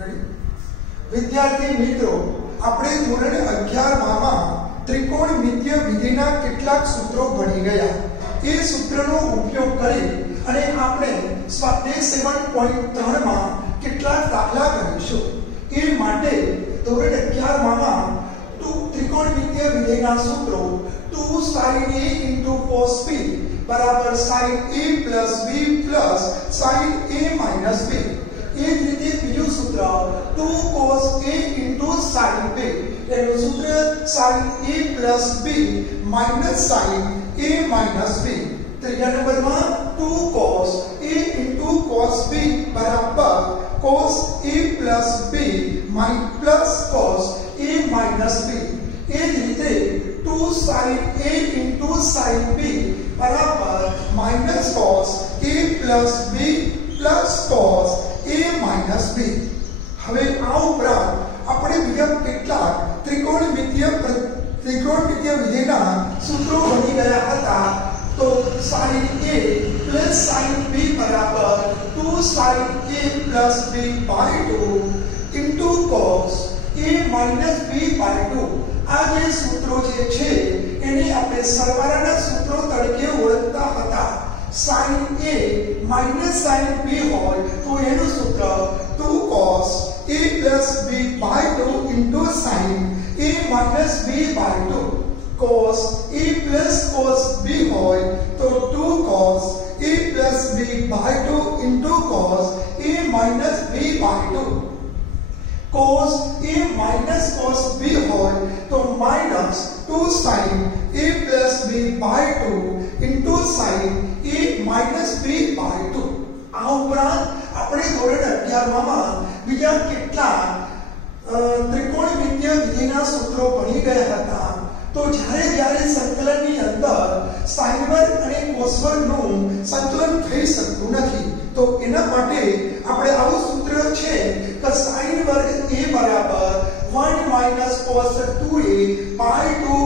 વિદ્યાર્થી મિત્રો, આપણે ધોરણ 11 માં ત્રિકોણમિતીય વિધિના કેટલાક સૂત્રો ભણી ગયા. એ સૂત્રનો ઉપયોગ કરી અને આપણે સ્વાધ્યાય 7.3 માં કેટલાક દાખલા કરીશું. એ માટે ધોરણ 11 માં ત્રિકોણમિતીય વિધિના સૂત્રો 2 sin a * cos b બરાબર sin a plus b plus sin a minus b. એ જ રીતે બીજું સૂત્ર 2 cos a * sin b. એનું સૂત્ર sin a plus b minus sin a minus b. ત્રીજા નંબરમાં 2 cos a * cos b બરાબર cos a plus b plus cos a minus b. એ જ રીતે 2 sin a * sin b બરાબર minus cos a plus b plus cos a minus b. હવે આ ઉપરાંત આપણે બીજા કેટલાક ત્રિકોણમિતીય વિધિના સૂત્રો ભણી ગયા હતા. તો sin a plus sin b બરાબર 2 sin a plus b by 2 into cos a minus b by 2. આ જે સૂત્રો જે છે એને આપણે સરવાળાના સૂત્રો તરીકે ઓળખતા હતા. sin a minus sin b હોય તો એનું સૂત્ર 2 cos a plus b by 2 into sin a minus b by 2. cos a plus cos b હોય તો 2 cos a plus b by 2 into cos a minus b by 2. cos a minus cos b હોય તો minus 2 sin a plus b by 2 into sin a minus b by 2. આ ઉપરાંત આપણે ધોરણ 11 માં બીજા કેટલા ત્રિકોણમિતીય વિધિના સૂત્રો ભણી ગયા હતા. તો જ્યારે સંકલનની અંદર sin વર્ગ અને cos વર્ગનું સંકલન થઈ શકતું નથી, તો એના માટે આપણે આવું સૂત્ર છે કે sin વર્ગ a બરાબર 1 minus cos 2a by 2.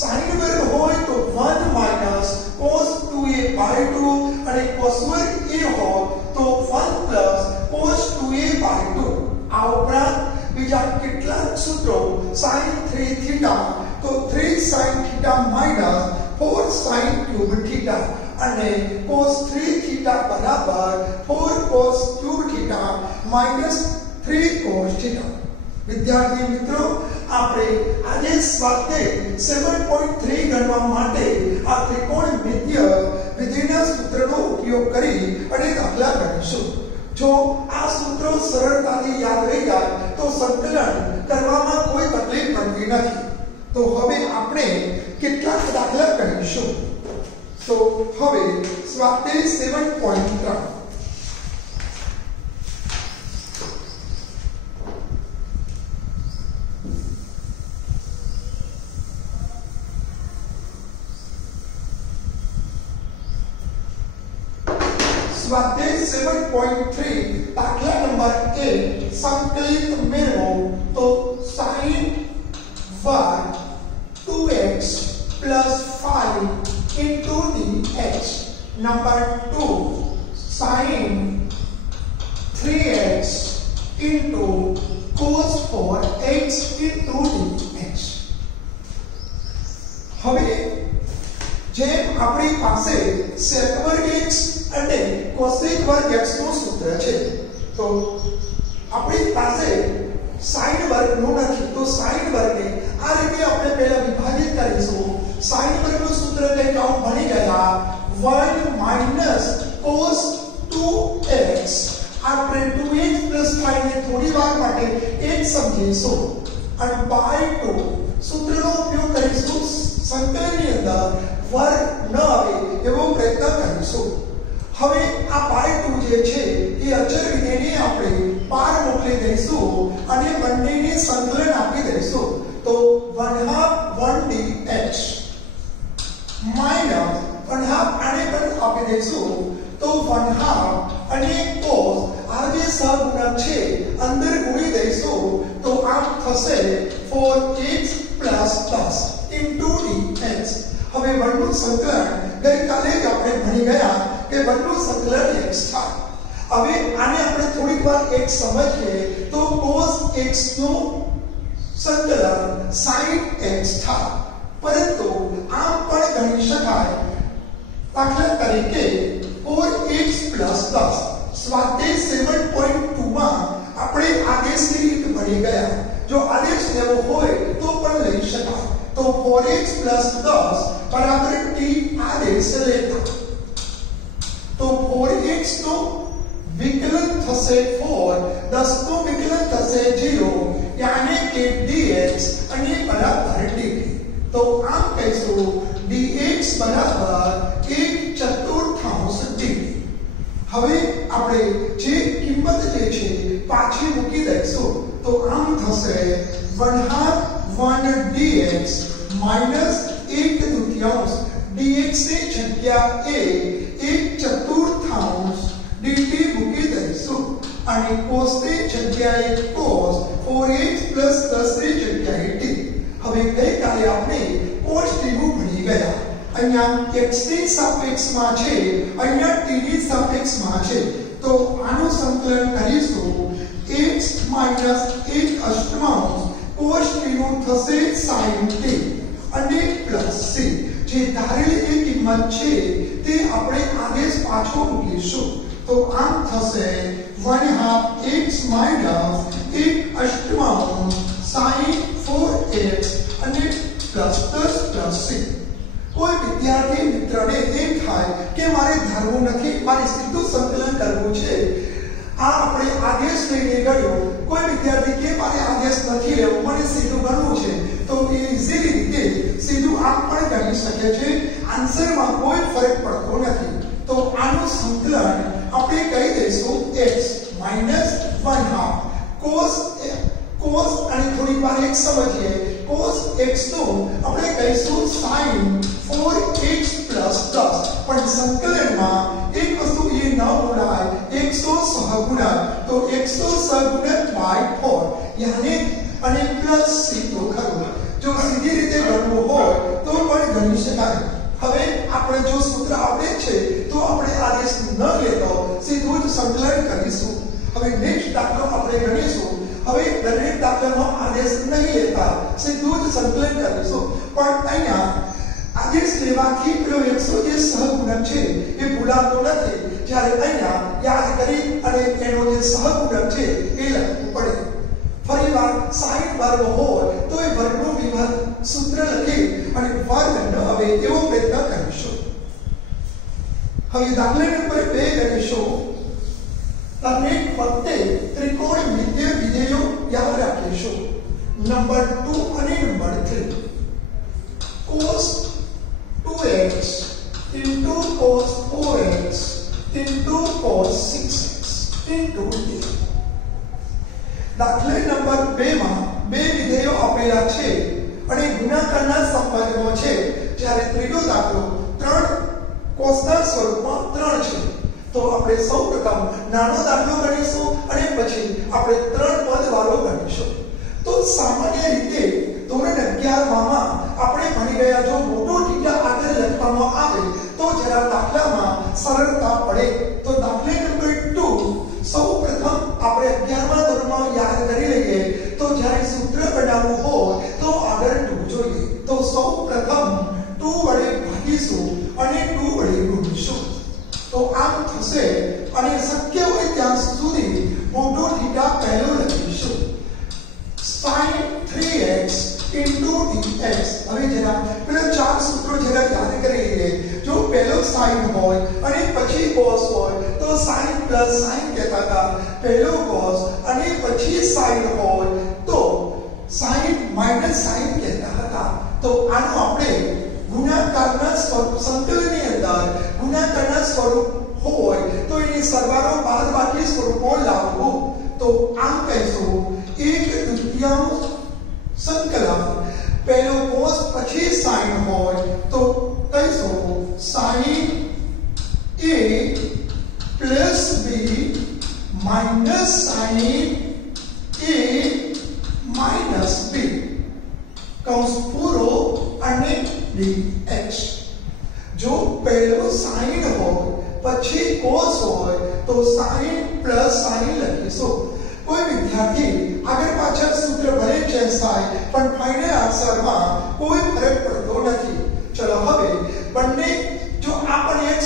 sin વર્ગ હોય તો 1 minus cos 2a by 2 અને cos વર્ગ a હોય તો 1 plus cos 2a by 2. આ ઉપરાંત બીજા કેટલાક સૂત્રો sin 3 theta તો 3 sin theta minus 4 sin cube theta અને cos 3 theta બરાબર 4 cos cube theta minus 3 cos theta. વિદ્યાર્થી મિત્રો, આપણે આજે સ્વાધ્યાય 7.3 ગણવા માટે આ ત્રિકોણમિતીય વિધિના સૂત્રનો ઉપયોગ કરી અને દાખલા ગણીશું. જો આ સૂત્રો સરળતાથી યાદ રહી જાય તો સંકલન કરવામાં કોઈ તકલીફ પડતી નથી. તો હવે આપણે કેટલાક દાખલા કરીશું. તો હવે સ્વાધ્યાય 7.3 સ્વાધ્યાય 7.3 દાખલા નંબર 8 સંકલિત મેળવો. તો sin વર્ગ 2x plus 5 into dx. Number 2 sin 3x into cos 4x into dx. હવે જેમ આપણી પાસે sec વર્ગ x અને cosec વર્ગ x નું સૂત્ર છે, તો આપણી પાસે sin વર્ગનું નથી, તો sin વર્ગને આ રીતે આપણે પહેલા વિભાજિત કરીશું. sin વર્ગનું સૂત્ર કંઈક આવું ભણી ગયા 1 minus cos 2x. આપણે 2x plus 5 ને થોડી વાર માટે એક સમજીશું અને by 2 સૂત્રનો ઉપયોગ કરીશું. સંકલનની અંદર વર્ગ ન આવે એવો પ્રયત્ન કરીશું. હવે આ by 2 જે છે એ અચળ વિધેયને આપણે પાર મોકલી દઈશું અને બંનેને સંકલન આપી દઈશું. તો 1/2 1dx minus 1/2 આને પણ આપી દઈશું. તો 1/2 અને cos આ જે સહગુણક છે અંદર ગુણી દઈશું. તો આ થશે 4x plus 10 into dx. હવે વર્ગનું સંકલન ગઈકાલે જ આપણે ભણી ગયા કે વર્ગનું સંકલન x થાય. હવે આને આપણે થોડીક વાર એક સમજીએ તો cos x નું સંકલન sin x થાય, પરંતુ આમ પણ ગણી શકાય. દાખલા તરીકે 4x + 10 સ્વાધ્યાય 7.2 માં આપણે આદેશની રીત ભણી ગયા. જો આદેશ લેવો હોય તો પણ લઈ શકાય. તો 4x + 10 બરાબર t આદેશ લેતા તો 4x નો વિકલન થશે 4, 10 નો વિકલન થશે 0, यानी કે dx અને બરાબર dt. તો આમ કહીશું dx બરાબર 1/4 dt. હવે આપણે જે કિંમત જે છે પાછી મૂકી દઈશું તો આમ થશે 1/2 dx minus 1/2 dx ની જગ્યાએ 1/4 dt મૂકી દઈશું અને cos ની જગ્યાએ cos 4x + 10 ની જગ્યાએ t. હવે ગઈકાલે આપણે cos t નું ભણી ગયા. અહીંયા x ની સાપેક્ષમાં છે, અહીંયા t ની સાપેક્ષમાં છે. તો આનું સંકલન કરીશું x - 1/8 cos t નું થશે sin t અને પ્લસ c. જે ધારેલી એ કિંમત છે તે આપણે આદેશ પાછો મૂકીશું. તો આમ થશે 1/2 x - 1/8 sin 4x અને પ્લસ c. કોઈ વિદ્યાર્થી મિત્રને એમ થાય કે મારે ધારવું નથી, મારે સીધું સંકલન કરવું છે. આ આપણે આદેશ લઈને ગયો. કોઈ વિદ્યાર્થી કે મારે આદેશ નથી લેવો, મને સીધું ગણવું છે, તો એ ઈઝીલી રીતે સીધું આમ પણ ગણી શકે છે. આન્સરમાં કોઈ ફરક પડતો નથી. તો આનું સંકલન આપણે કહી દઈશું x - 1/2 cos અને થોડી વાર એક સમજીએ. cos x નું આપણે કહીશું sin 4x + 10. પણ સંકલનમાં એક વસ્તુ એ ન ભૂલાય, x નો સહગુણક. તો x નો સહગુણક by 4 यानी અને પ્લસ c તો ખરું. જો સીધી રીતે ગણવું હોય તો પણ ગણી શકાય. હવે આપણે જો સૂત્ર આવડે છે તો આપણે આદેશ ન લેતો સીધું જ સંકલન કરીશું. હવે નેક્સ્ટ દાખલો આપણે ગણીશું. હવે દરેક દાખલામાં આદેશ નહીં લેતા, સીધું જ સંકલન કરીશું. પણ અહીંયા આદેશ લેવાથી પેલો 100 જે સહગુણક છે એ ભૂલાતો નથી. જ્યારે અહીંયા યાદ કરી અને એનો જે સહગુણક છે એ લખવું પડે. ફરીવાર sin વર્ગ હોય તો એ વર્ગનો વિભાગ સૂત્ર લખી અને વર્ગ ન આવે એવો પ્રયત્ન કરીશું. હવે દાખલા નંબર 2 ગણીશું. દરેક વખતે ત્રિકોણમિતિય વિધેયો યાદ રાખીશું. નંબર 2 અને number 3. cos 2x into cos 4x into cos 6x into d. દાખલા નંબર 2 માં બે વિધેયો આપેલા છે અને ગુણાકારના સંબંધમાં છે. જ્યારે ત્રીજો દાખલો 3 cosના સ્વરૂપમાં 3 છે. તો આપણે સૌપ્રથમ નાનો દાખલો ગણીશું અને પછી આપણે 3 પદ વાળો ગણીશું. તો સામાન્ય રીતે ધોરણ 11 માં આપણે ભણી ગયા, જો મોટો ટીકા આગળ લખવામાં આવે તો જરા દાખલામાં સરળતા પડે. તો દાખલા નંબર 2 સૌપ્રથમ આપણે 11મા ધોરણમાં યાદ કરી લઈએ. તો જ્યારે સૂત્ર બનાવવું હોય તો આગળ 2 જોઈએ. તો સૌપ્રથમ 2 વડે ભાગીશું અને 2 વડે ગુણીશું. તો આમ થશે અને શક્ય હોય ત્યાં સુધી મોટો થીટા પહેલો લખીશું. sin 3x into dx. હવે જરા પેલા ચાર સૂત્રો જરા યાદ કરી લઈએ. જો પહેલો sin હોય અને પછી cos હોય તો sin plus sin કહેતા હતા. પહેલો cos અને પછી sin હોય તો sin minus sin કહેતા હતા. તો આનો આપણે ગુણાકારના સ્વરૂપ સંકલનની અંદર ગુણાકારના સ્વરૂપ હોય તો એની સરવાળો બાદબાકી સ્વરૂપમાં લાવવું. તો આમ કહીશું 1/2 સંકલન. પહેલો cos પછી sin હોય તો કહીશું sin a plus b minus sin a minus b કૌંસ પૂરો અને dx. જો પહેલો sin હોય પછી cos હોય तो sin प्लस sin લખીશું। કોઈ વિદ્યાર્થી આગળ પાછળ સૂત્ર ભલે ચેન્જ થાય પણ ફાઇનલ આન્સરમાં કોઈ ફરક પડતો નથી। ચલો હવે બંને જો આ પણ x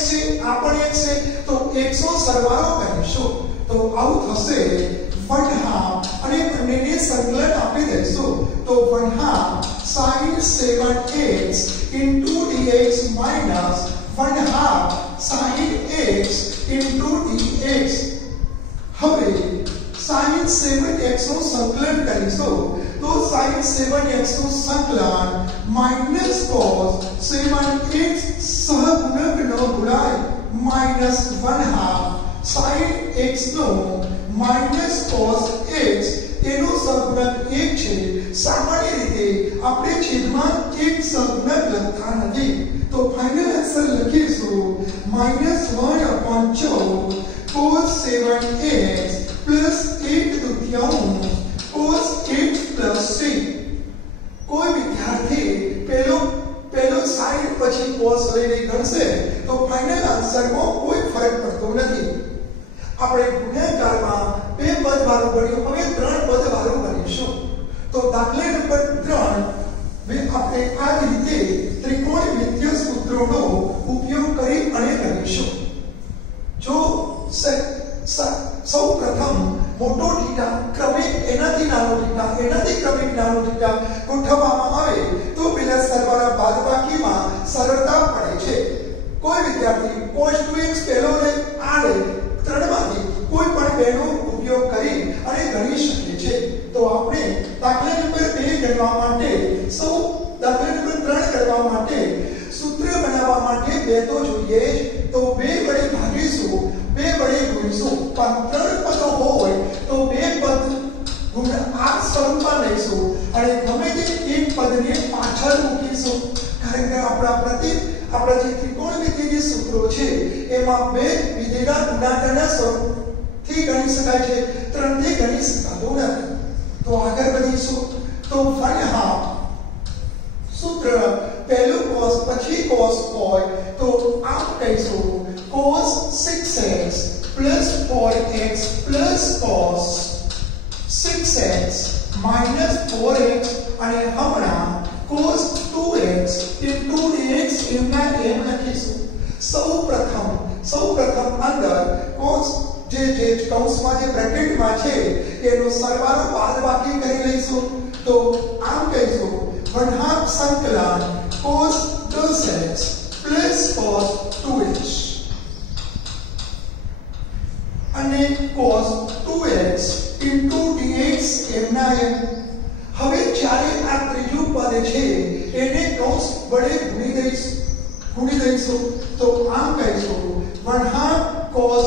છે તો x નો સરવાળો કરીશું તો આવું થશે 1/2 અને બંનેને સંકલન આપી દઈશું તો 1/2 sin 7x into dx minus 1/2 sin x into dx। હવે sin 7x નું સંકલન કરીશું તો sin 7x નું સંકલન minus cos 7x સહગુણક નો ગુણાય minus 1/2 sin x નો minus cos x એનો સહગુણક 1 છે। સામાન્ય રીતે આપણે છેદમાં એક સહગુણક લખતા નથી તો ફાઇનલ આન્સર લખીશું -1/14 cos 7x plus 8/2 cos 8 plus 3। કોઈ વિદ્યાર્થી પેલો sin પછી cos લઈને ગણશે તો ફાઇનલ આન્સરમાં કોઈ ફરક પડતો નથી। આપણે ગુણાકારમાં બે પદ વાળું ગણ્યું હવે ત્રણ પદ વાળું ગણીશું તો દાખલા નંબર 3 આપણે આ રીતે ત્રિકોણમિતીય સૂત્રોનો ઉપયોગ કરી અને ગણીશું। જો સૌ પ્રથમ મોટો થીટા ક્રમિક એનાથી નાનો થીટા ગોઠવવામાં આવે તો પેલા સરવાળા બાદબાકીમાં સરળતા પડે છે। કોઈ વિદ્યાર્થી cos 2x પહેલો લે આ લે ત્રણમાંથી કોઈ પણ બેનો ઉપયોગ કરી અને ગણી શકે છે। તો આપણે દાખલા નંબર 2 ગણવા માટે દાખલા નંબર 3 કરવા માટે સૂત્ર બનાવવા માટે બે તો જોઈએ જ તો 2 વડે ભાગીશું 2 વડે ગુણીશું પણ ત્રણ પદો હોય તો બે પદ ગુણ આ સ્વરૂપમાં લઈશું અને ગમે તે એક પદને પાછળ મૂકીશું કારણ કે આપણા જે ત્રિકોણમિતીય સૂત્રો છે એમાં બે વિધેયના ગુણાકારના સ્વરૂપથી ગણી શકાય છે ત્રણથી ગણી શકાતું નથી। તો આગળ વધીશું તો 1/2 સૂત્ર પહેલું cos પછી cos હોય તો આમ કહીશું cos 6x plus 4x plus cos 6x minus 4x અને હમણાં cos 2x into dx એમના એમ લખીશું। સૌપ્રથમ અંદર cos જે કૌંસમાં જે બ્રેકેટમાં છે એનો સરવાળો બાદબાકી કરી લઈશું તો આમ કહીશું 1/2 સંકલન cos 10x plus cos 2x અને cos 2x into dx એમના એમ। હવે જ્યારે આ ત્રીજું પદ છે એને કૌંસ વડે ગુણી દઈશું તો આમ કહીશું 1/2 cos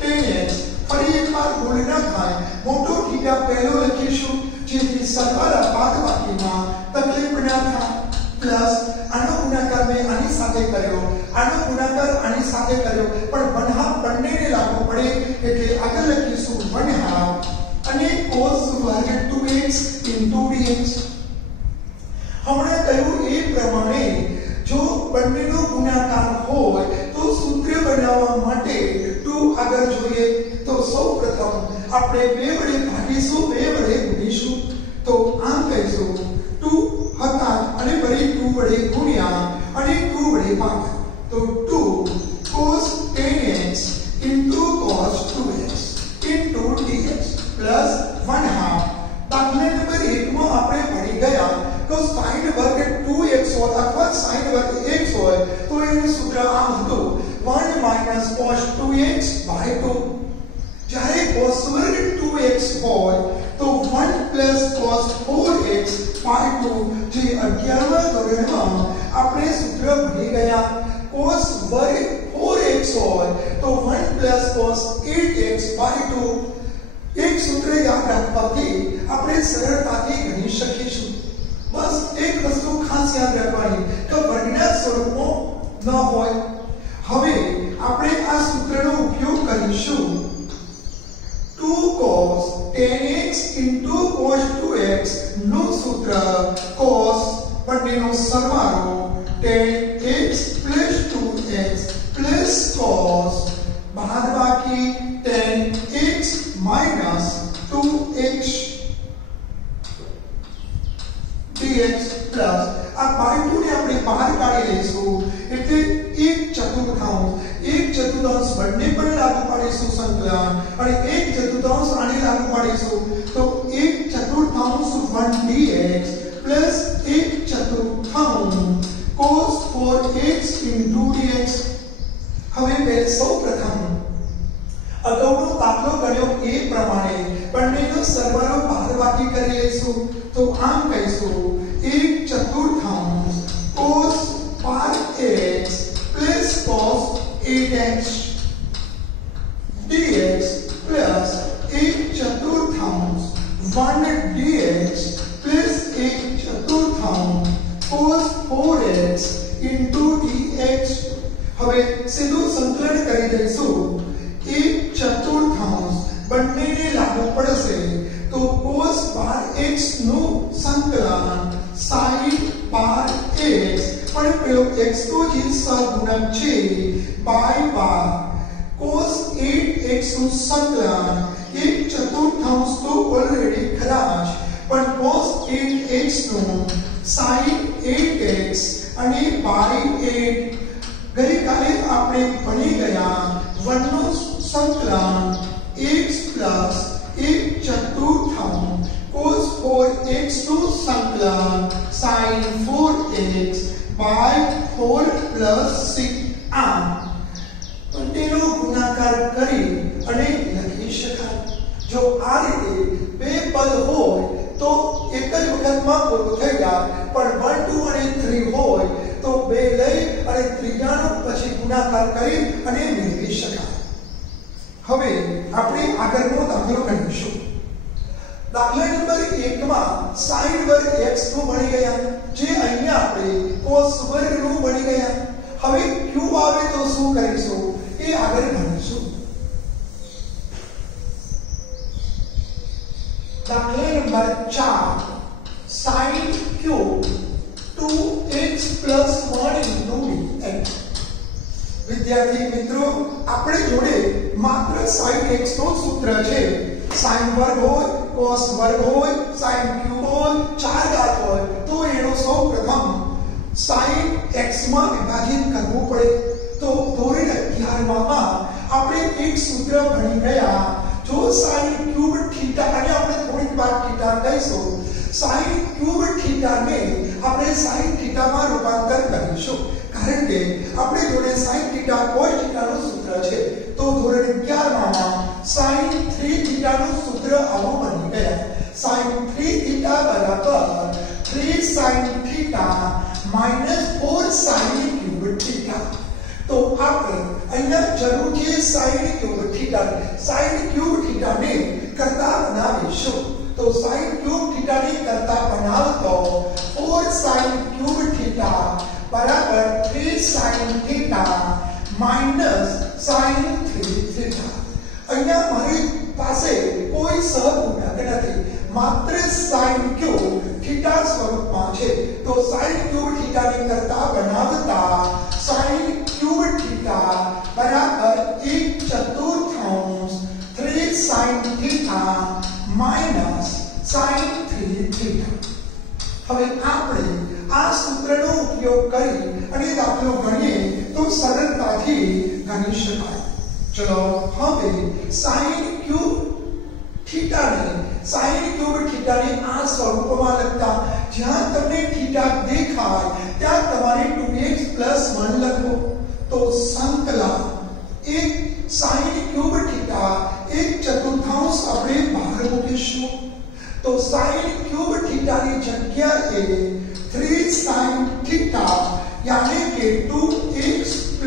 10x ફરી એકવાર ભૂલ ન થાય મોટો થીટા પહેલો લખીશું જેથી સરવાળા બાદબાકીમાં તકલીફ ન થાય પ્લસ આનો ગુણાકાર મેં આની સાથે કર્યો આનો ગુણાકાર આની સાથે કર્યો પણ 1/2 બંનેને લાગુ પડે એટલે આગળ લખીશું 1/2 અને cos વર્ગ 2x into dx। હમણાં કહ્યું એ પ્રમાણે જો બંનેનો ગુણાકાર હોય તો સૂત્ર બનાવવા માટે 2 આગળ જોઈએ તો સૌપ્રથમ આપણે 2 વડે ભાગીશું 2 વડે ગુણીશું તો આમ કહીશું 2 હતા અને ફરી 2 વડે ગુણ્યા અને 2 વડે ભાગ્યા તો 2 cos 10x into cos 2x into dx plus 1/2। દાખલા નંબર 1 માં આપણે ભણી ગયા તો sin વર્ગ 2x હોય અથવા sin વર્ગ x હોય તો એનું સૂત્ર આમ હતું 1 minus cos 2x by 2। જ્યારે cos વર્ગ 2x હોય તો 1 plus cos 4x by 2 જે 11મા ધોરણમાં આપણે સૂત્ર ભણી ગયા। cos વર્ગ 4x હોય તો 1 plus cos 8x by 2 એક સૂત્ર યાદ રાખવાથી આપણે સરળતાથી ગણી શકીશું। બસ એક વસ્તુ ખાસ યાદ રાખવાની કે વર્ગના સ્વરૂપો ન હોય। હવે આપણે આ સૂત્રનો ઉપયોગ કરીશું 2 cos 10x into cos 2x નું સૂત્ર cos બંનેનો સરવાળો 10x plus 2x plus cos બાદબાકી માઇનસ 2x dx પ્લસ આ બાય 2 ને આપણે બહાર કાઢી લઈશું એટલે 1/4 બંને પર લાગુ પાડીશું સંકલન અને 1/4 આને લાગુ પાડીશું તો 1/4 1 dx plus 1/4 cos 4x into dx. હવે સૌપ્રથમ અગાઉનો દાખલો ગણ્યો એ પ્રમાણે બંનેનો સરવાળો બાદબાકી કરી લઈશું તો આમ કહીશું 1/4 cos 5x plus cos 8x dx plus 1/4 1 dx plus 1/4 cos 4x into dx. હવે સીધું સંકલન કરી દઈશું 1/4 બંનેને લાગુ પડશે તો cos 12x નું સંકલન sin 12x પણ પેલો x તો જે સહગુણક છે by 12 cos 8x નું સંકલન 1/4 તો ઓલરેડી ખરાશ પણ cos 8x નું sin 8x અને by 8 ગઈકાલે આપણે ભણી ગયા 1 નું સંકલન x plus 1/4 cos 4x નું સંકલન sin 4x by 4 plus 6 આમ બંનેનો ગુણાકાર કરી અને લખી શકાય જો આ રીતે બે પદ હોય તો એક જ વખતમાં પૂરું થઈ જાય પણ 1 2 અને 3 હોય તો બે લઈ અને ત્રીજાનો પછી ગુણાકાર કરી અને મેળવી શકાય. હવે આપણે આગળનો દાખલો ગણીશું. દાખલા નંબર 1 માં sin વર્ગ x નું બની ગયા જે અહીંયા આપણે cos વર્ગ નું બની ગયા. હવે q આવે તો શું કરીશું એ આગળ ગણીશું. દાખલા number 4 sin cube 2x plus 1 into dx. વિદ્યાર્થી મિત્રો આપણે જોડે માત્ર sin x નો સૂત્ર છે. sin વર્ગ હોય cos વર્ગ હોય sin cube હોય ચાર ઘાત હોય તો એનો સૌપ્રથમ sin x માં વિભાજિત કરવું પડે. તો ધોરણ 11 માં આપણે એક સૂત્ર ભણી ગયા જો sin cube થીટા અને આપણે થોડીક વાર થીટા કહીશું sin cube થીટા ને આપણે sin થીટા માં રૂપાંતર કરીશું કારણ કે આપણે જોડે sin થીટા cos થીટા નું સૂત્ર છે. તો ધોરણ 11 માં sin 3 થીટા નું સૂત્ર આવું બની ગયા sin 3 થીટા બરાબર 3 sin theta minus 4 sin cube theta. તો આપણે અહીંયા જરૂર છે sin cube થીટા ને કરતા બનાવીશું. તો sin cube થીટા ને કરતા બનાવતો 4 sin cube થીટા બરાબર 3 sin theta minus sin 3 theta. અહીંયા મારી પાસે કોઈ સહગુણક નથી માત્ર sin cube થીટા સ્વરૂપમાં છે. તો sin cube થીટા ને કરતા બનાવતા sin cube થીટા બરાબર 1/4 3 sin theta minus sin 3 theta. હવે આપણે આ સૂત્રનો ઉપયોગ કરી અને દાખલો ગણીએ તો સરળતાથી ગણી શકાય. ચલો હવે sin cube થીટાને આ સ્વરૂપમાં લખતા જ્યાં તમને થીટા દેખાય ત્યાં તમારે 2x 1 લખો. તો સંકલન એક sin cube થીટા 1/4 આપણે બહાર મૂકીશું. તો sin cube થીટા ની જગ્યાએ 3 sin થીટા यानी कि 2x +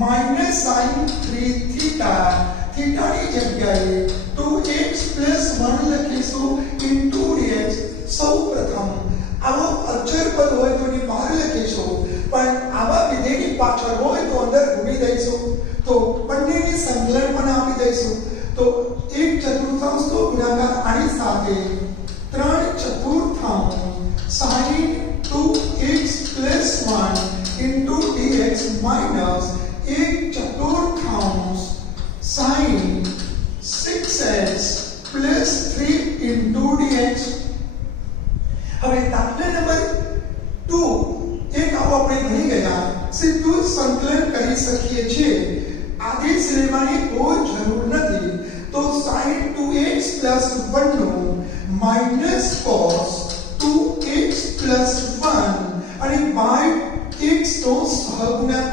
1 - sin 3 थीटा थीटा ની જગ્યાએ 2x + 1 લખીશું into dx. સૌપ્રથમ આવો અચળ પદ હોય તો ની બહાર લખીશું પણ આવા વિધેયની પાછળ હોય તો અંદર ભૂલી દઈશું. તો બંનેની સંકલન પણ આપી દઈશું. તો 1/4 નો ગુણાકાર આની સાથે 3/4 sin 2x + 1 into dx minus 1/4 sin 6 6x plus 3 into dx. હવે દાખલા નંબર 2 એક આવો આપણે ભણી ગયા, સીધું સંકલન કરી શકીએ છીએ, આદેશ લેવાની કોઈ જરૂર નથી. તો sin 2x plus 1 નો minus cos 2x plus 1 અને by x નો સહગુણક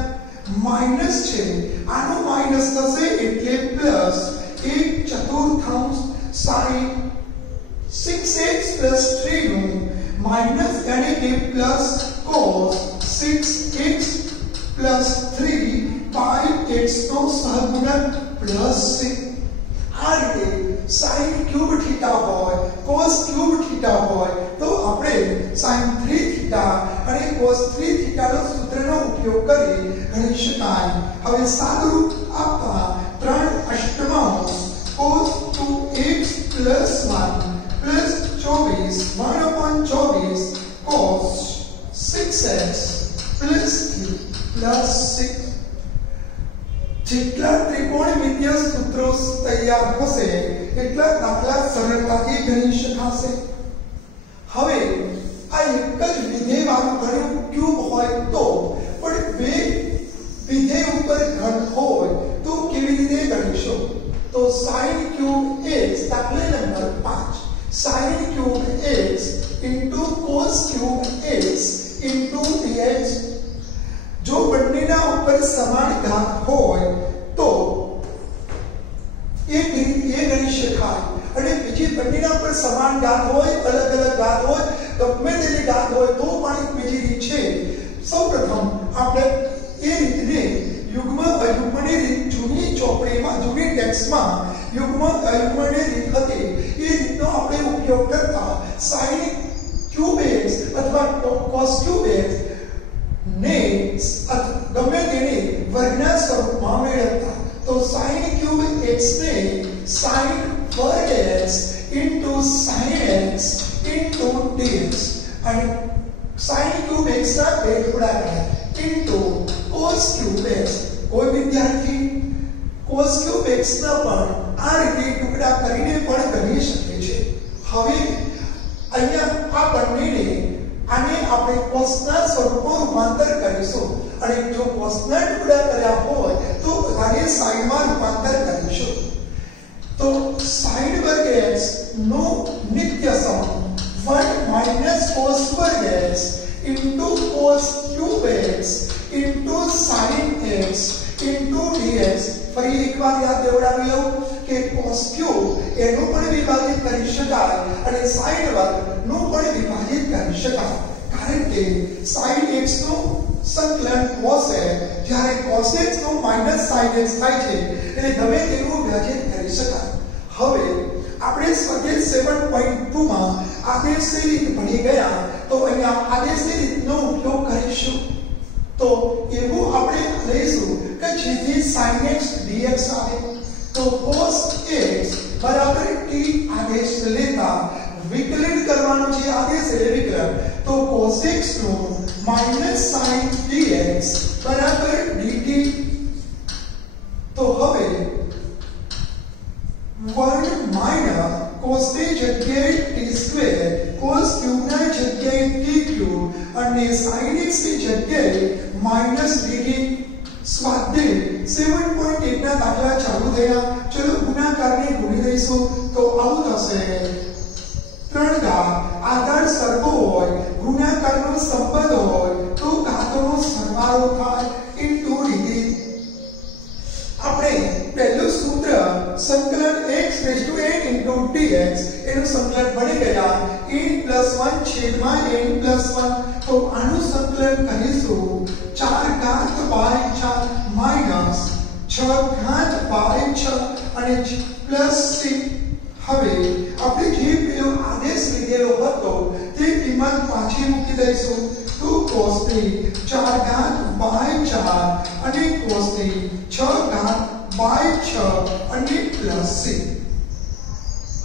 માઈનસ છે, આનો માઈનસ થશે એટલે પ્લસ 1/4 sin 6x plus 3 નું માઈનસ એટલે કે plus cos 6x plus 3 by x નો સહગુણક પ્લસ 6. આ રીતે sin ક્યુબ થીટા હોય, cos ક્યુબ થીટા હોય તો આપણે sin 3 થીટા અને cos 3 થીટા નો સૂત્રનો ઉપયોગ કરી ગણી શકાય. હવે સાદુરૂપ આપવા 3 અષ્ટમાંશ cos 2x plus 1 plus 24 1/24 cos 6x plus 3 plus 6. જેટલા ત્રિકોણમિતિય સૂત્રો તૈયાર થશે એટલા દાખલા સરળતાથી ગણી શકાશે. હવે આ એક જ વિધેયવાળું ઘન ક્યુબ હોય તો પણ બે વિધેય ઉપર ઘન હોય તો કેવી રીતે ગણીશું? તો sin ક્યુબ x દાખલા number 5 sin cube x into cos cube x into dx. જો બંનેના ઉપર સમાન ઘાત હોય તો એક ગણી શકાય, અને બીજી બંનેના ઉપર સમાન ઘાત હોય, અલગ અલગ ઘાત હોય, ગમે તેની ઘાત હોય તો પણ એક બીજી રીત છે. સૌપ્રથમ આપણે એ રીતને યુગ્મ અયુગ્મની રીત જૂની ચોપડીમાં, જૂની ટેક્સ્ટમાં યુગ્મ અયુગ્મની રીત હતી, એ રીતનો આપણે ઉપયોગ કરતા sin ક્યુબ x અથવા cos ક્યુબ x ને ગમે તેને વર્ગના સ્વરૂપમાં મેળવતા. તો sin ક્યુબ x ને sin વર્ગ x into sin x into dx અને sin ક્યુબ x ના બે ટુકડા કર્યા into cos ક્યુબ x. કોઈ વિદ્યાર્થી cos ક્યુબ x ના પણ આ રીતે ટુકડા કરીને પણ ગણી શકે છે. હવે અહીંયા આ બંનેને આને આપણે કોસના સ્વરૂપમાં રૂપાંતર કરીશું, અને જો કોસના ટુકડા કર્યા હોય તો આને સાઈનમાં રૂપાંતર કરીશું. તો sin વર્ગ x નો નિત્ય સમ 1 minus cos વર્ગ x into cos cube x into sin x into dx. ફરી એકવાર યાદ દેવડાવી લઉં કે cos ક્યુબ એનું પણ વિભાજિત કરી શકાય અને sin વર્ગ નું પણ વિભાજિત કરી શકાય, કારણ કે sin x નું સંકલન cos x, જ્યારે cos x નું માઈનસ sin x થાય છે, એટલે ગમે તેનું વિભાજિત કરી શકાય. હવે આપણે સ્વાધ્યાય 7.2 માં આદેશની રીત ભણી ગયા, તો અહીંયા આદેશની રીતનો ઉપયોગ કરીશું. તો એવું આપણે લઈશું કે જેથી sin x dx આવે તો cos x બરાબર t આદેશ લેતા વિકલન કરવાનું છે, આદેશ એટલે વિકલન. તો cos x નું માઈનસ sin dx બરાબર dt. તો હવે 1 માઈનસ cos ની જગ્યાએ t સ્ક્વેર, cos ક્યુબ ના જગ્યાએ t ક્યુબ અને sin x ની જગ્યાએ માઈનસ dt. સ્વાધ્યાય 7.1 ના દાખલા ચાલુ થયા. ચલો ગુણાકારને ગુણી લઈશું. તો આવું થશે 3 ઘાત આધાર સરખો હોય, ગુણાકારનો સંબંધ હોય તો ઘાતનો સરવાળો થાય into dt. આપણે પહેલું સૂત્ર સંકલન x raised to n into dx એનું સંકલન ભણી ગયા n + 1 છેદમાં n + 1. તો આનું સંકલન કરીશું 4 ઘાત બાય 4 માઈનસ 6 ઘાત બાય 6 અને પ્લસ 6. હવે આપણે જે પેલો આદેશ લીધેલો હતો તે કિંમત પાછી મૂકી દઈશું. તો cos ની 4 ઘાત બાય 4 અને cos ની 6 ઘાત બાય 6 અને પ્લસ 6.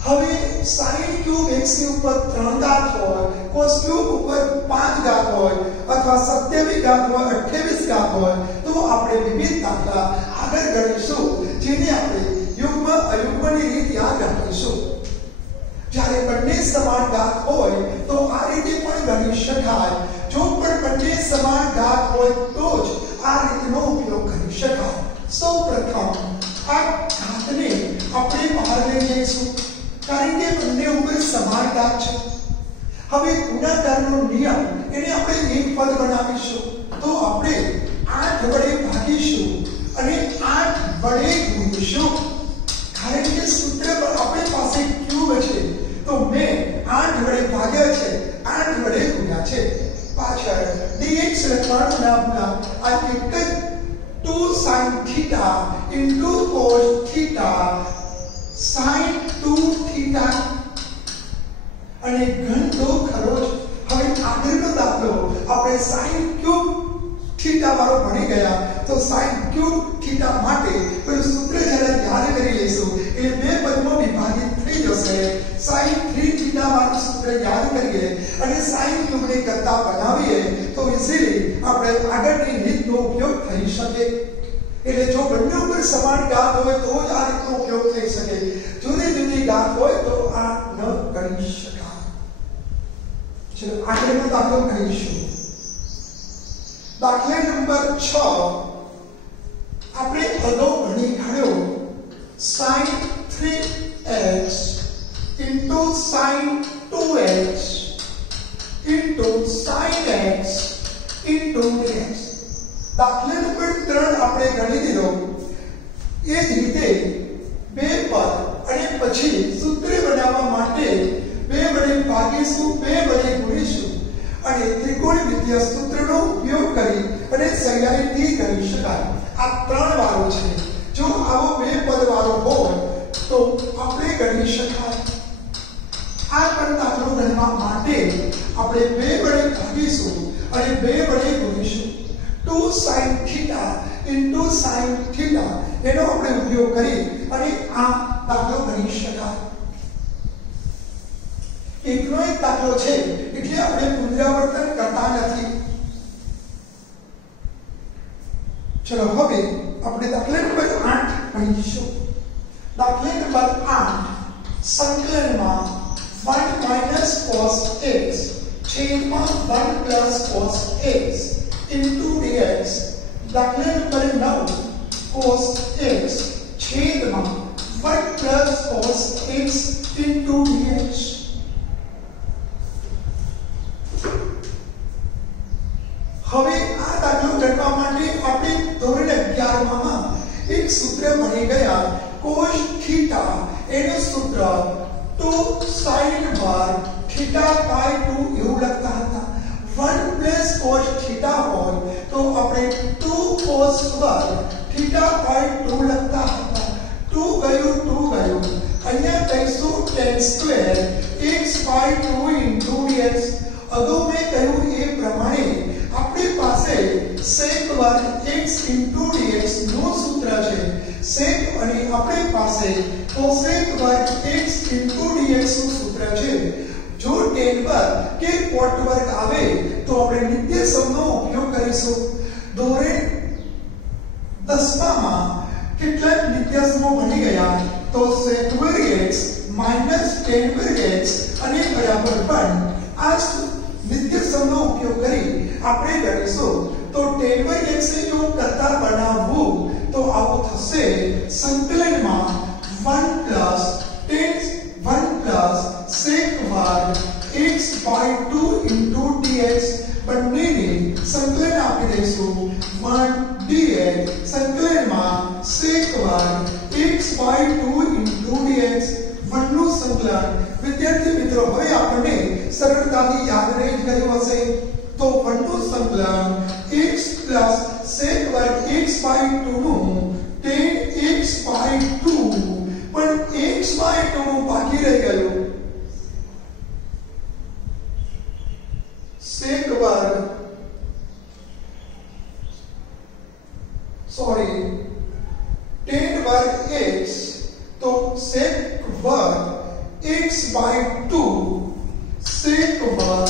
હવે sin ક્યુબ x ની ઉપર 3 ઘાત હોય, cos ક્યુબ ઉપર 5 ઘાત હોય અથવા 27 ઘાત હોય, 28 ઘાત હોય તો આપણે વિવિધ દાખલા આગળ ગણીશું, જેને આપણે યુગ્મ અયુગ્મની રીત યાદ રાખીશું. જ્યારે બંને સમાન ઘાત હોય તો આ રીતે પણ ગણી શકાય. જો પણ બંને સમાન ઘાત હોય તો જ આ રીતનો ઉપયોગ કરી શકાય. સૌપ્રથમ આ ઘાતને આપણે બહાર લઈ જઈશું કારણ કે બંને ઉપર સમાન ઘાત છે. હવે ગુણાકારનો નિયમ એને આપણે એક પદ બનાવીશું. તો આપણે 8 વડે ભાગીશું અને 8 વડે ગુણીશું. કારણ કે સૂત્ર પર આપણી પાસે ક્યુબ છે તો મેં 8 વડે ભાગ્યા છે, 8 વડે ગુણ્યા છે. પાછળ dx લખવાનું ના ભૂલા. આ એક જ 2 sin theta into cos theta sin 2 theta અને ઘન તો ખરો જ. હવે આગળનો દાખલો આપણે sin ક્યુબ થીટા વાળો ભણી ગયા તો sin ક્યુબ થીટા માટે પેલું સૂત્ર જરા યાદ કરી લઈશું. એ બે પદમાં વિભાજિત થઈ જશે. sin 3 થીટા વાળું સૂત્ર યાદ કરીએ અને sin ક્યુબને કરતા બનાવીએ તો ઇઝીલી આપણે આગળની રીતનો ઉપયોગ થઈ શકે. એટલે જો બંને ઉપર સમાન ઘાત હોય તો જ આ રીતનો ઉપયોગ થઈ શકે. જુદી જુદી ઘાત હોય તો આ ન કરી શકાય. ચલો આગળનો દાખલો કરીશું. દાખલા નંબર 6 આપણે અગાઉ ભણી કાઢ્યો sin 3x into sin 2x into sin x into dx. દાખલા નંબર 3 આપણે ગણી દીધો. એ જ રીતે બે પદ અને પછી સૂત્ર બનાવવા માટે 2 વડે ભાગીશું, 2 વડે ગુણીશું અને ત્રિકોણમિતિય સૂત્રનો ઉપયોગ કરી અને સહેલાઈથી ગણી શકાય. આ 3 વાળો છે. જો આવો 2 પદ વાળો હોય તો આપણે ગણી શકાય. આ પણ દાખલો ગણવા માટે આપણે 2 વડે ભાગીશું અને 2 વડે ગુણીશું. 2 sin theta into sin theta એનો આપણે ઉપયોગ કરી અને આ દાખલો ગણી શકાય. એકનો એક દાખલો છે એટલે આપણે પુનરાવર્તન કરતા નથી. ચલો હવે આપણે દાખલા નંબર 8 ભણીશું. દાખલા નંબર 8 સંકલનમાં 1 cos x છેદમાં 1 cos x into dx. દાખલા નંબર 9 cos x છેદમાં 1 cos x into dx. હવે આ દાખલો ગણવા માટે આપણે ધોરણ 11 માં એક સૂત્ર ભણી ગયા cos θ. એનું સૂત્ર 2 sin bar θ by 2 એવું લખતા હતા. 1 cos θ હોય તો આપણે 2 cos bar θ by 2 લખતા હતા. 2 ગયું 2 ગયું. અહીંયા લઈશું tan square x by 2 into dx. અગાઉ મેં કહ્યું એ પ્રમાણે આપણી પાસે sec વર્ગ x into dx નું સૂત્ર છે. sec અને આપણી પાસે cosec વર્ગ x into dx નું સૂત્ર છે. જો tan વર્ગ કે cot વર્ગ આવે તો આપણે નિત્ય સમનો ઉપયોગ કરીશું. ધોરણ 10 માં કેટલાક નિત્ય સમો ભણી ગયા તો sec વર્ગ x minus tan વર્ગ x અને બરાબર 1 આ નિત્ય સમનો ઉપયોગ કરી આપણે ગણીશું. તો tan વર્ગ x ને જો કરતા બનાવવું તો આવું થશે. સંકલનમાં 1 sec વર્ગ x by 2 into dx બંનેને સંકલન આપી દઈશું. 1 dx સંકલનમાં sec વર્ગ x by 2 into dx વનનું સંકલન. વિદ્યાર્થી મિત્રો હવે આપણને સરળતાથી યાદ રહી ગયું હશે. તો વનનું સંકલન x sec વર્ગ x by 2 નું tan x by 2 પણ x by 2 નું બાકી રહી ગયું. sec વર્ગ tan વર્ગ x તો sec વર્ગ x by 2 sec વર્ગ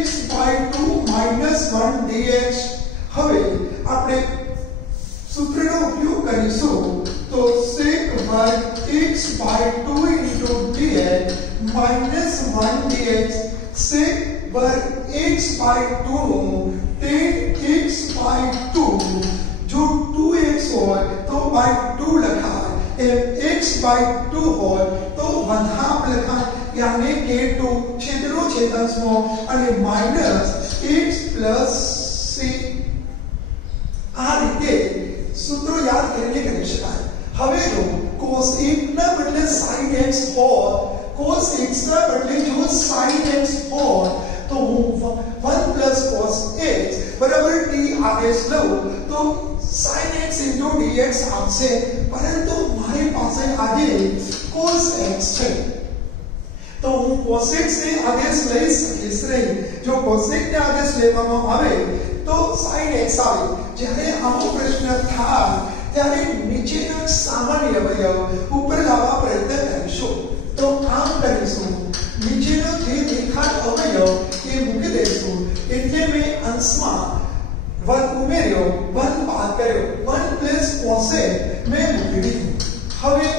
x by 2 minus 1 dx. હવે આપણે સૂત્રનો ઉપયોગ કરીશું તો sec વર્ગ x x by 2 into dx minus 1 dx sec वर्ग x by 2 નું tan x by 2 જો 2x હોય તો by 2 લખાય x by 2 હોય તો વધાપ લખાય યાને k2 છેદનો છેદસ્મો અને માઈનસ x plus c આ રીતે સૂત્રો યાદ કરીને કરી શકાય હવે જો cos 1 ના બદલે sin x હોય cos x ના બદલે જો sin x હોય तो 1 plus cos x बराबर t आदेश लो तो sin x into dx आपसे परंतु हमारे पास आगे cos x है तो હું cos x ने आदेश લઈ શકીશ નહીં જો cos x ને આદેશ લેવામાં આવે તો sin x આવે જ્યારે આવો પ્રશ્ન થાય ત્યારે નીચેના સામાન્ય અવયવ ઉપર લાવવા પ્રયત્ન કરીશું તો આમ કરીશું નીચેનો જે દેખાત અવયવ એ મૂકી દઈશું એટલે મેં અંશમાં 1 ઉમેર્યો 1 બાદ કર્યો 1 પ્લસ cos x મેં મૂકી દીધું હવે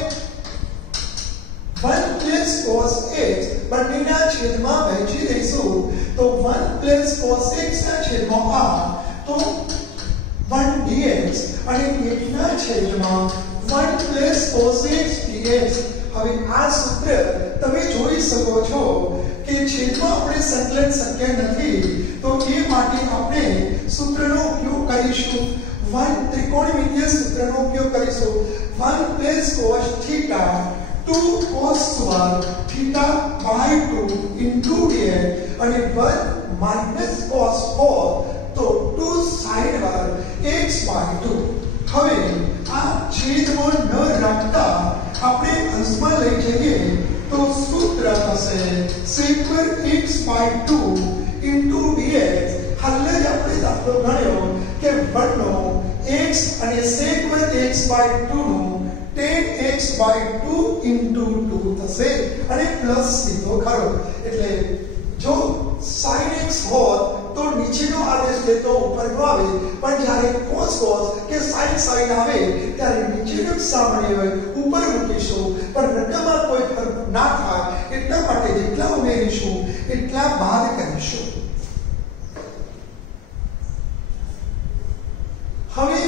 1 પ્લસ cos x બંનેના છેદમાં વહેંચી દઈશું તો 1 પ્લસ cos x ના છેદમાં આ તો 1 dx અને એકના છેદમાં 1 પ્લસ cos x dx હવે આ સૂત્ર તમે જોઈ શકો છો કે છેદમાં આપણે સંકલન શક્ય નથી તો એ માટે આપણે સૂત્રનો ઉપયોગ કરીશું 1 ત્રિકોણમિતિય સૂત્રનો ઉપયોગ કરીશું 1 plus cos theta 2 cos square theta by 2 into dx અને 1 minus cos 4 તો 2 sin वर्ग x by 2 હવે આ છેદમાં ન રાખતા આપણે અંશમાં લઈ જઈએ તો સૂત્ર થશે sec x by 2 into dx હાલે જ આપણે દાખલો ગણ્યો કે 1 નો x અને sec x by 2 નું tan x by 2 into 2 થશે અને પ્લસ સીધો ખરો એટલે જો sin x હોત તો નીચેનો આદેશ લેતો ઉપરનો આવે પણ જ્યારે cos cos કે sin sin આવે ત્યારે નીચેનો સામાન્ય હોય ઉપર મૂકીશું પણ રકમમાં કોઈ ફરક ના થાય એટલા માટે જેટલા ઉમેરીશું એટલા બાદ કરીશું હવે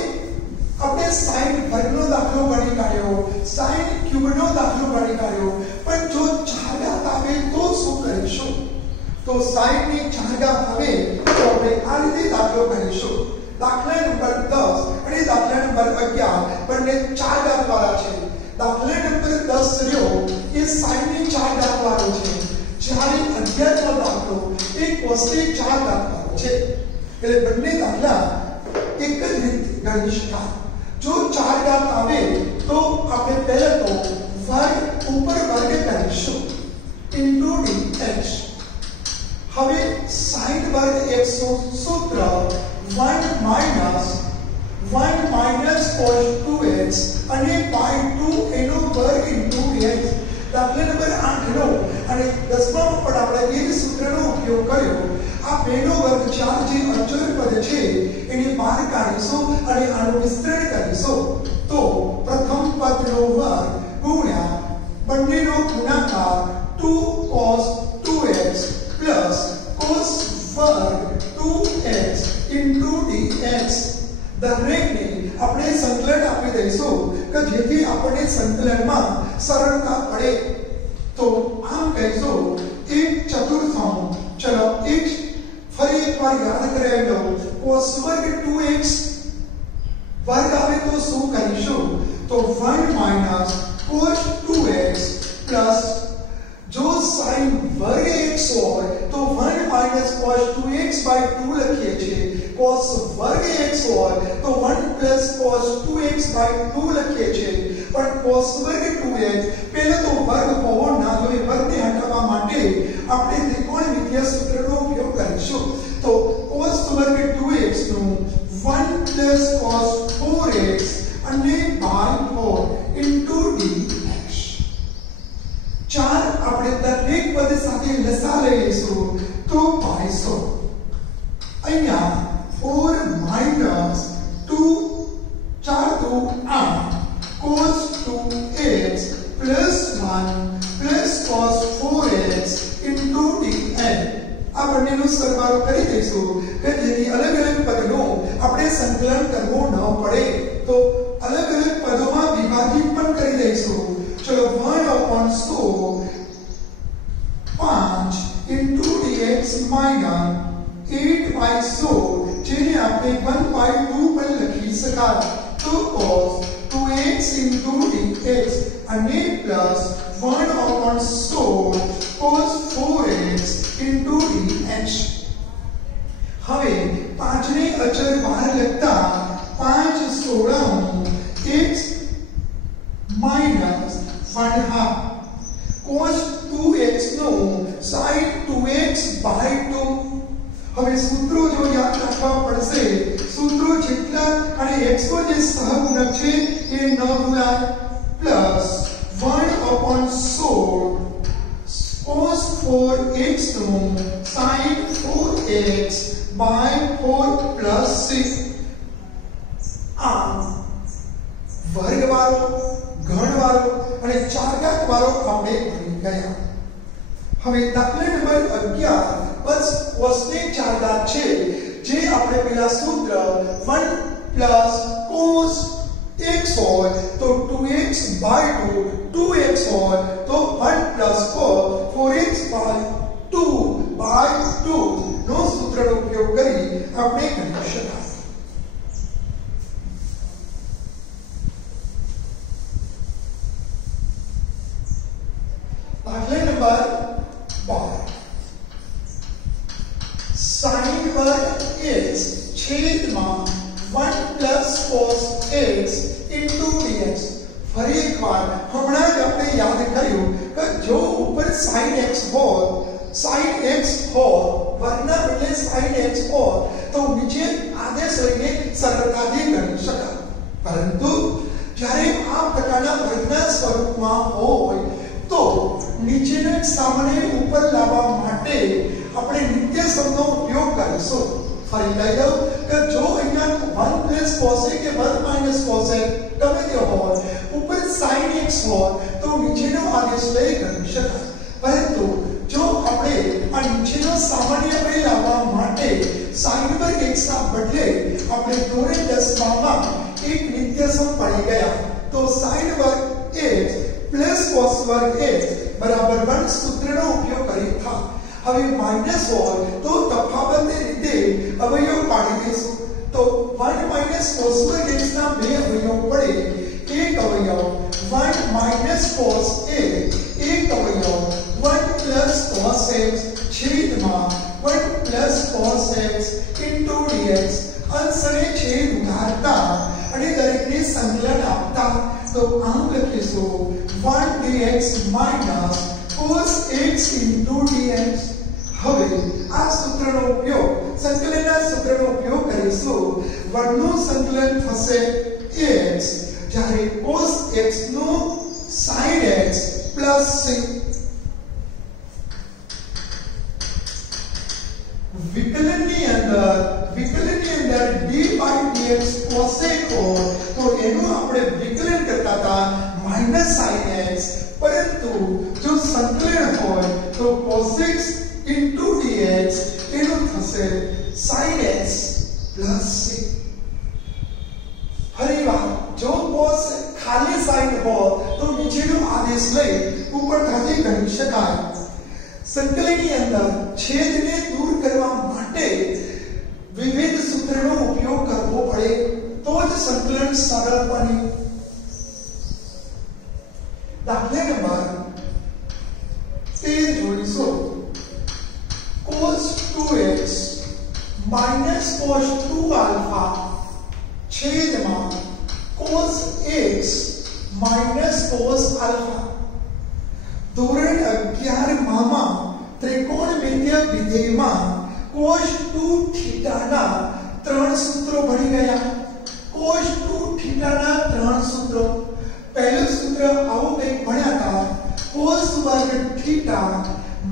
આપણે sin વર્ગનો દાખલો ગણી કાઢ્યો sin ક્યુબનો દાખલો ગણી કાઢ્યો પણ જો 4 ઘાત આવે તો શું કરીશું तो sin ની 4 ઘાત આવે તો આપણે આ રીતે દાખલો કરીશું દાખલા નંબર 10 અને દાખલા નંબર 11 બંને 4 ઘાત વાળા છે દાખલા નંબર 10 રહ્યો એ sin ની 4 ઘાત વાળો છે જ્યારે 11નો દાખલો એ cos ની 4 ઘાત વાળો છે એટલે બંને દાખલા એક જ રીતે ગણી શકાય જો 4 ઘાત આવે તો આપણે પહેલા તો વર્ગ ઉપર વર્ગ કરીશું into dx હવે sin વર્ગ x નું સૂત્ર 1 minus cos 2x અને by 2 એનો વર્ગ into dx દાખલા નંબર 8 નો અને 10માં પણ આપણે એ જ સૂત્રનો ઉપયોગ કર્યો આ બેનો વર્ગ 4 જે અચળ પદ છે એને બહાર કાઢીશું અને આનું વિસ્તરણ કરીશું તો પ્રથમ પદનો વર્ગ ગુણ્યા બંનેનો ગુણાકાર 2 cos 2x plus cos वर्ग 2x into dx દરેકને આપણે સંકલન આપી દઈશું કે જેથી આપણને સંકલનમાં સરળતા પડે તો આમ કહીશું 1/4 ચલો એક ફરી એકવાર યાદ કરાવી લો cos વર્ગ 2x વર્ગ આવે તો શું કરીશું તો 1 minus cos 2x plus जो sin वर्ग x હોય તો 1 minus cos 2x by 2 લખીએ છીએ cos વર્ગ x હોય તો 1 plus cos 2x by 2 લખીએ છીએ પણ cos વર્ગ 2x પહેલા તો વર્ગ હોવો ના જોઈએ વર્ગને હટાવવા માટે આપણે ત્રિકોણમિતિય સૂત્રનો ઉપયોગ કરીશું તો cos વર્ગ 2x નું 1 plus cos 4x અને by 4 into dx 4 આપણે દરેક પદ સાથે લસા લઈશું તો 250 અહીંયા 4 minus 2 4 2 8 cos 2x plus plus cos 4x into dn આ બંનેનો સરવાળો કરી દઈશું કે જેથી અલગ અલગ પદનો આપણે સંકલન કરવું ન પડે તો અલગ અલગ પદોમાં વિભાજિત પણ કરી દઈશું ચલો 1/100 5 into dx minus 8/100 જેને આપણે 1/2 પણ લખી શકાય તો cos 2x into dx અને plus 1/100 cos 4x into dx હવે 5 ને અચળ બહાર લખતા 5 16 x minus 1/2 cos 2x no sin 2x by 2 હવે સૂત્રો જો યાદ રાખવા પડશે સૂત્રો જેટલા અને x નો જે સહગુણક છે એ ન ભૂલાય પ્લસ 1/16 cos 4x નો sin 4x by 4 plus 6 આ વર્ગવાળો ઘનવાળો અને ચારઘાતવાળો આપણે ભણી ગયા હવે દાખલા નંબર 11 બસ cosને ચારઘાત છે જે આપણે પેલા સૂત્ર 1 plus cos x હોય તો 2x by 2 2x હોય તો 1 plus 4x by 2 by 2 નો સૂત્રનો ઉપયોગ કરી આપણે ગણી શકાય દાખલા નંબર 12 sin वर्ग x છેદમાં 1 plus cos x into dx ફરી એકવાર હમણાં જ આપણે યાદ કર્યું કે જો ઉપર sin x હોય વર્ગના બદલે sin x હોય તો નીચે આદેશ લઈને સરળતાથી ગણી શકાય પરંતુ જ્યારે આ પ્રકારના વર્ગના સ્વરૂપમાં હોય તો નીચેનો એક સામાન્ય ઉપર લાવવા માટે આપણે નિત્યસમનો ઉપયોગ કરીશું ફરી કહી દઉં કે જો અહીંયા 1 plus cos કે 1 - cos ગમે તે હોય ઉપર sin x હોય તો નીચેનો આદેશ લઈ ગણી શકાય પરંતુ જો આપણે આ નીચેનો સામાન્ય લઈ લાવવા માટે sin વર્ગ x ના બદલે આપણે ધોરણ 10 માં એક નિત્યસમ પડી ગયા તો sin વર્ગ x प्लस cos वर्ग x बराबर 1 सूत्रનો ઉપયોગ કરી था હવે માઈનસ હોય તો તફાવતને લીધે અવયવ પાડી દઈશું તો 1 cos વર્ગ x ના બે અવયવ પડે એક અવયવ 1 cos a એક અવયવ 1 cos x છેદમાં 1 cos x into dx અંશને છેદ ઉધારતા અને દરેકને સંકલન આપતા તો આમ લખીશું 1 dx minus cos x into dx હવે આ સૂત્રનો ઉપયોગ સંકલનના સૂત્રનો ઉપયોગ કરીશું વર્ગનું સંકલન થશે x જ્યારે cos x નું sin x plus c વિકલનની અંદર d by dx cosec હોય તો એનું આપણે વિકલન કરતા હતા sin x પરંતુ જો સંકલન હોય તો cosec into dx એનું થશે sin x plus c ફરીવાર જો cos ખાલી sin હોય તો નીચેનો આદેશ લઈ ઉપરથી ગણી શકાય સંકલનની અંદર છેદને દૂર કરવા માટે વિવિધ સૂત્રનો ઉપયોગ કરવો પડે તો જ સંકલન સરળ બને દાખલા નંબર 13 જોઈશું cos 2x minus cos 2 alpha છેદમાં cos x minus cos alpha ધોરણ 11 માં ત્રિકોણમિતિય વિધેયમાં cos 2 થીટાના ત્રણ સૂત્રો ભણી ગયા cos 2 થીટાના ત્રણ સૂત્રો પહેલું સૂત્ર આવું કંઈક ભણ્યા હતા cos વર્ગ થીટા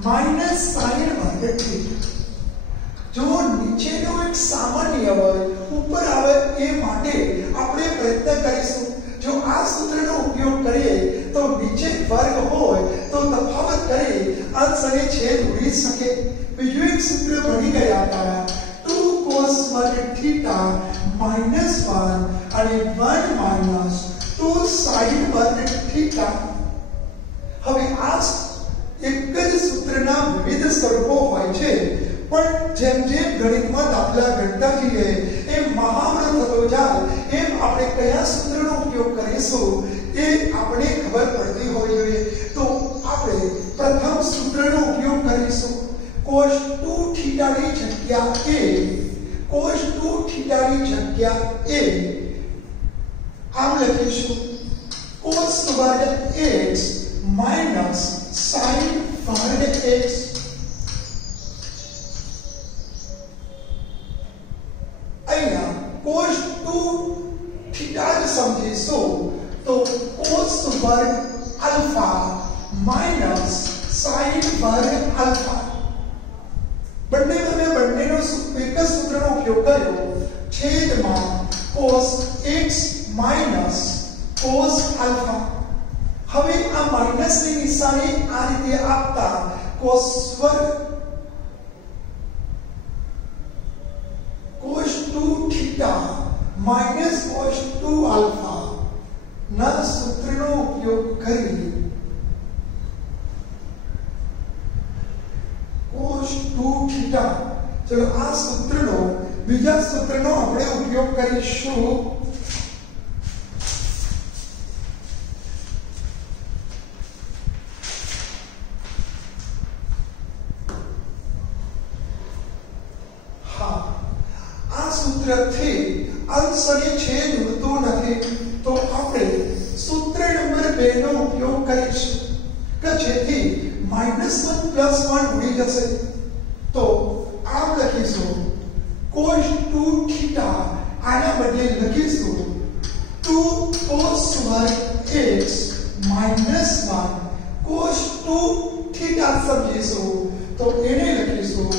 માઈનસ sin વર્ગ થીટા જો નીચેનો એક સામાન્ય હોય ઉપર આવે એ માટે આપણે પ્રયત્ન કરીશું જો આ સૂત્રનો ઉપયોગ કરીએ તો નીચે વર્ગ હોય બની શકે. બીજું એક સૂત્ર ભણી ગયા હતા 2 cos વર્ગ થીટા -1 અને 1 માઈનસ 2 sin વર્ગ થીટા. હવે આ એક જ સૂત્રના વિવિધ સ્વરૂપો હોય છે, પણ જેમ જેમ ગણિતમાં દાખલા ગણતા જઈએ એમ મહાવરો થતો જાય એમ આપણે કયા સૂત્રનો ઉપયોગ કરીશું એ આપણે ખબર પડતી હોવી જોઈએ. તો આપણે પ્રથમ સૂત્રનો ઉપયોગ કરીશું. cos 2 થીટાની જગ્યા a, cos 2 થીટાની જગ્યા a આમ લખીશું cos વર્ગ x માઈનસ sin વર્ગ x. અહીંયા cos 2 થીટા જ સમજીશું તો cos વર્ગ આલ્ફા માઈનસ sin વર્ગ આલ્ફા. બંનેનો એક જ સૂત્રનો ઉપયોગ કર્યો છેદમાં cos x minus cos alpha. હવે આ માઈનસની નિશાની આ રીતે આપતા cos વર્ગ cos 2 theta minus cos 2 alpha ના સૂત્રનો ઉપયોગ કરી cos 2 થીટા. ચલો આ સૂત્રનો બીજા સૂત્રનો આપણે ઉપયોગ કરીશું. સૂત્રથી અંશ અને છેદ ઉડતો નથી તો આપણે સૂત્ર નંબર 2 નો ઉપયોગ કરીશું કે જેથી -1 + 1 ઉડી જશે. તો આમ લખીશું cos 2 થીટા આના બદલે લખીશું 2 cos વર્ગ x -1 cos 2 થીટા સમજીશું તો એને લખીશું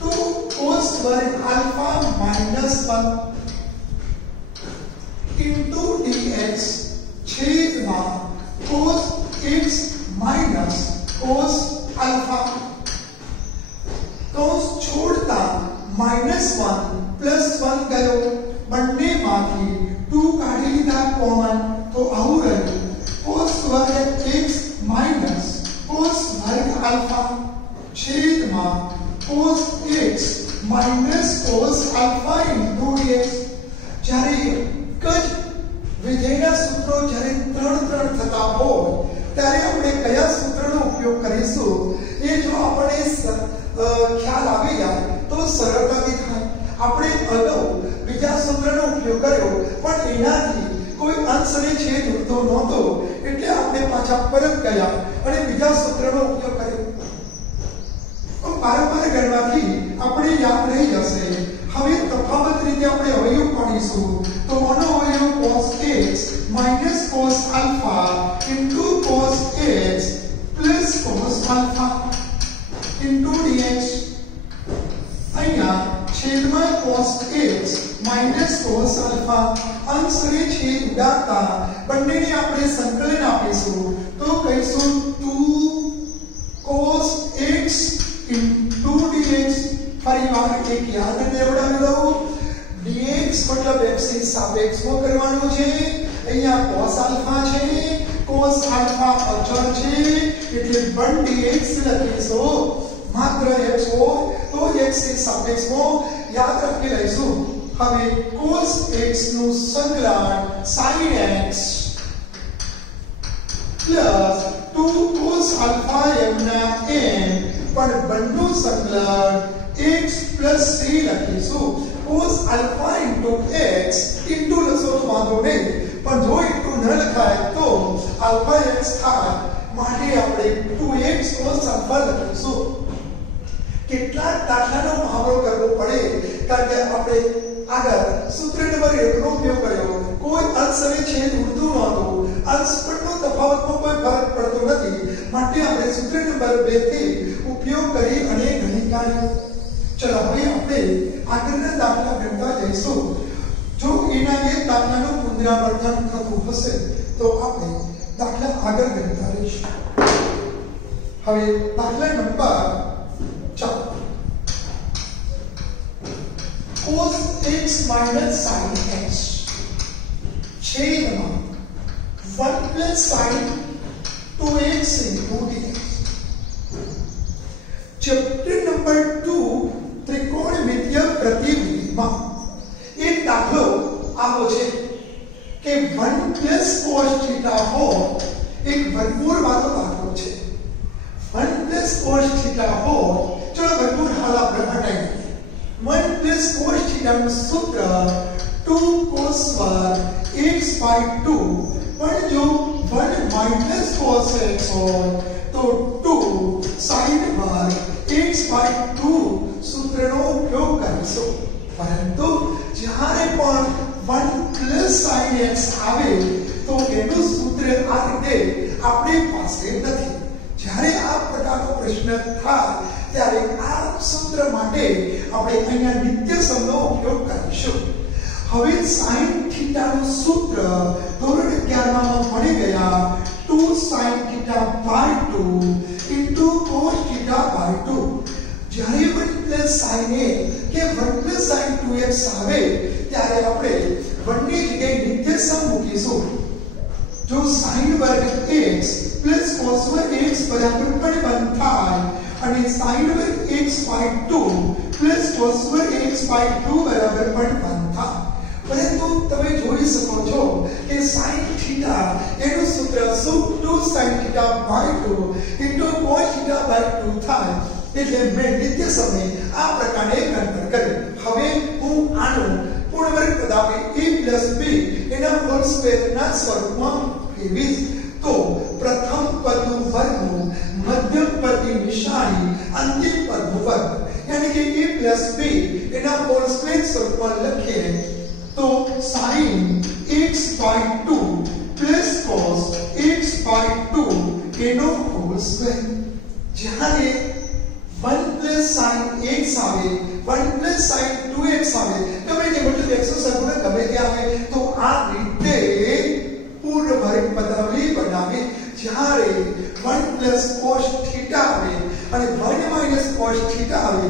2 cos વર્ગ આલ્ફા -1 into dx છેદમાં cos x minus cos alpha. કૌંસ છોડતા -1 +1 ગયો, બંનેમાંથી 2 કાઢી લીધા કોમન તો આવું રહ્યું cos વર્ગ x minus cos વર્ગ આલ્ફા છેદમાં cos x minus cos alpha into dx. જ્યારે એક જ વિધેયના સૂત્રો જ્યારે 3 થતા હોય ત્યારે આપણે કયા સૂત્રનો ઉપયોગ કરીશું એ જો આપણે ખ્યાલ આવી જાય તો સરળતાથી થાય. આપણે અગાઉ બીજા સૂત્રનો ઉપયોગ કર્યો પણ એનાથી કોઈ અંશ અને છેદ ઉડતો નહોતો એટલે આપણે પાછા પરત ગયા અને બીજા સૂત્રનો ઉપયોગ કર્યો. વારંવાર ગણવાથી આપણે યાદ રહી જશે. હવે તફાવત રીતે આપણે અવયવ પાડીશું તો આનો અવયવ cos x minus cos alpha into cos x plus cos alpha into dx. અહીંયા છેદમાં cos x minus cos alpha અંશ અને છેદ ઉડાડતા બંનેને આપણે સંકલન આપીશું તો કહીશું 2 cos x into dx. ફરીવાર એક યાદ દેવડાવી દઉં dx મતલબ x ની સાપેક્ષમાં કરવાનું છે. અહીંયા cos alpha છે, cos alpha અચળ છે એટલે 1 dx લખીશું. માત્ર x હોય તો x ની સાપેક્ષમાં યાદ રાખી લઈશું. હવે cos x નું સંકલન sin x plus 2 cos alpha m ના m પણ બંનેનું સંકલન x plus c લખીશું. cos alpha into x into લખો તો વાંધો નહીં પણ જો into ન લખાય તો alpha x થાય માટે આપણે 2x cos alpha લખીશું. કેટલાક દાખલાનો મહાવરો કરવો પડે કારણ કે આપણે આગળ સૂત્ર નંબર 1 નો ઉપયોગ કર્યો. કોઈ અંશ અને છેદ ઉડતું નહોતું. અંશ પરનો તફાવતમાં કોઈ ફરક પડતો નથી માટે આપણે સૂત્ર નંબર 2 થી ઉપયોગ કરી અને ગણી કાઢ્યું. ચલો હવે આપણે આગળના દાખલા ગણતા જઈશું. જો એના એક દાખલાનું પુનરાવર્તન થતું હશે તો આપણે દાખલા આગળ ગણતા રહીશું. હવે દાખલા નંબર ચાલો cos x minus sin x छेदमा 1 plus sin 2x into dx। Chapter number 2 त्रिकोणमितीय प्रतिविधिમાં एक दाખલો આવો છે કે 1 plus cos theta हो एक વર્ગમૂળ વાળો દાખલો છે। 1 plus cos theta हो ચલો વર્ગમૂળ હાલ આપણે હટાવી 1 plus cos theta નું સૂત્ર 2 cos वर्ग x by 2 पर जो 1 minus cos x हो तो 2 sin वर्ग x by 2 सूत्रનો ઉપયોગ કરીશું। પરંતુ જ્યારે પણ 1 plus sin x આવે તો એનું સૂત્ર આ રીતે આપણી પાસે નથી। જ્યારે આ પ્રકારનો પ્રશ્ન થાય ત્યારે આ સૂત્ર માટે આપણે અહીંયા નિત્યસમનો ઉપયોગ કરીશું। હવે sin θ નું સૂત્ર ધોરણ 11 માં મળી ગયા 2 sin θ by 2 into cos θ by 2। જ્યારે 1 plus sin a કે 1 plus sin 2x આવે ત્યારે આપણે 1 ની જગ્યાએ નિત્યસમ મૂકીશું। જો sin વર્ગ x plus cos વર્ગ x બરાબર પણ 1 થાય અને sin વર્ગ x by 2 plus cos વર્ગ x by 2 બરાબર પણ 1 થાય। પરંતુ તમે જોઈ શકો છો કે sin θ એનું સૂત્ર 2 sin θ by 2 into cos θ by 2 થાય। એટલે મેં નિત્ય સમય આ પ્રકારે ગણતર કરી। હવે હું આનું પૂર્ણવર્ગ પદ આપી a + b એના હોલ સ્ક્વેર ના સ્વરૂપમાં ફેરવીશ તો પ્રથમ પદનું વર્ગમૂળ મધ્યમ પદની નિશાની અંતિમ પદનું વર્ગ यानी कि a + b એના હોલ સ્ક્વેર સ્વરૂપમાં લખીએ तो sin x by 2 plus cos x by 2 એનો હોલ સ્ક્વેર। જ્યારે 1 plus sin x આવે 1 plus sin 2x આવે ગમે તે મતલબ 100 ગમે તે આવે તો આ રીતે પૂર્ણ વર્ગ પદાવલી બનાવી। જ્યારે 1 plus cos θ આવે અને 1 minus cos θ આવે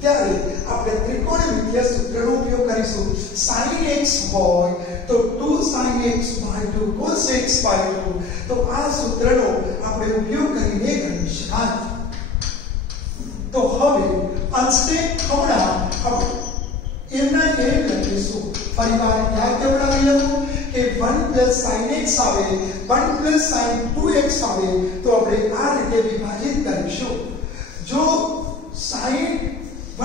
ત્યારે આપણે ત્રિકોણમિતીય સૂત્રનો ઉપયોગ કરીશું। sin x હોય તો 2 sin x by 2 cos x by 2 તો આ સૂત્રનો આપણે ઉપયોગ કરીને ગણી શકાય। તો હવે અંશને ખવડા આપણે એમના એ લખીશું। ફરીવાર યાદ કેવડાવી લઉં કે 1 plus sin x આવે 1 plus sin 2x આવે તો આપણે આ રીતે વિભાજિત કરીશું। જો sin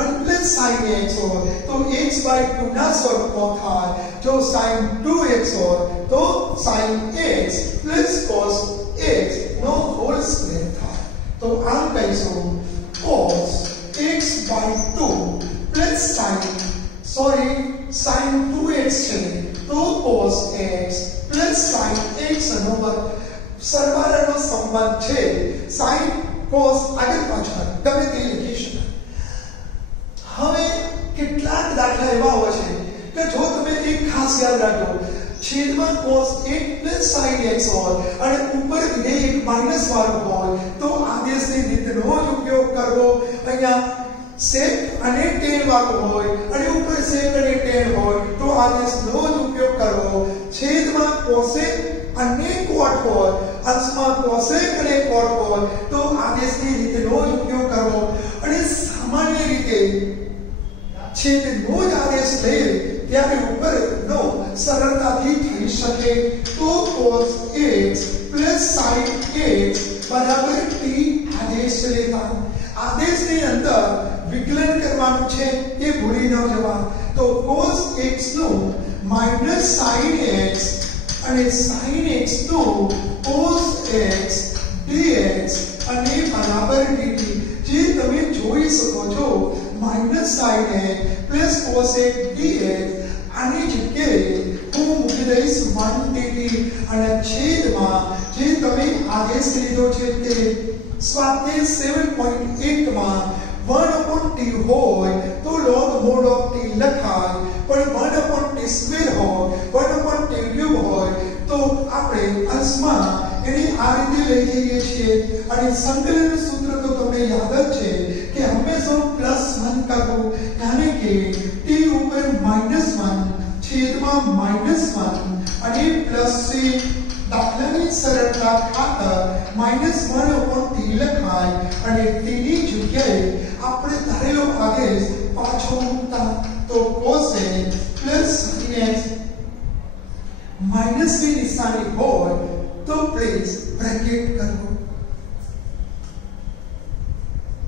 1 plus sin x हो तो x by 2 ना स्वरूप था। जो sin 2x हो तो sin x plus cos x नो होल स्क्वायर था। तो आम कहीશું cos x by 2 plus sin 2x છે તો cos x plus sin x નો વર્ગ સરવાળાનો સંબંધ છે। sin cos આગળ પાછળ ગમે તે લખી શકાય। હવે કેટલાક દાખલા એવા હોય છે કે જો તમે એક ખાસ યાદ રાખો છેદમાં cos 1 plus sin x હોય અને ઉપર વિધેય એક માઈનસ વાળું હોય તો આદેશની રીતનો જ ઉપયોગ કરવો। અહીંયા sec અને tan વાળું હોય અને ઉપર sec અને tan હોય તો આદેશનો જ ઉપયોગ કરવો। છેદમાં cosec અને cot હોય અંશમાં cosec અને cot હોય તો આદેશની રીતનો જ ઉપયોગ કરવો। અને સામાન્ય રીતે છેદનો જ આદેશ લે ત્યારે ઉપરનો સરળતાથી થઈ શકે। તો cos x plus sin x બરાબર t આદેશ લેતા। આદેશની અંદર વિકલન કરવાનું છે એ ભૂલી ન જવા। તો cos x નું minus sin x અને sin x નું cos x dx અને બરાબર dt જે તમે જોઈ શકો છો minus sin x plus cos x dx આની જગ્યાએ હું મૂકી દઈશ 1 dt અને છેદમાં જે તમે આદેશ લીધો છે તે સ્વાધ્યાય 7.1 માં 1/t હોય તો log mod of t લખાય પણ 1/t સ્ક્વેર હોય 1/t ક્યુબ હોય તો આપણે અંશમાં એની આ રીતે લઈ જઈએ છીએ। અને સંકલન સૂત્ર તો તમને યાદ જ છે કે હંમેશા માં -1 અને +c દાખલાની સરળતા ખાતર -1/t લખાય અને તેની જગ્યાએ આપણે ધારેલો આદેશ પાછો મૂકતા તો cosec +sin માઇનસ ની નિશાની હોય તો પ્લીઝ બ્રેકેટ કરો.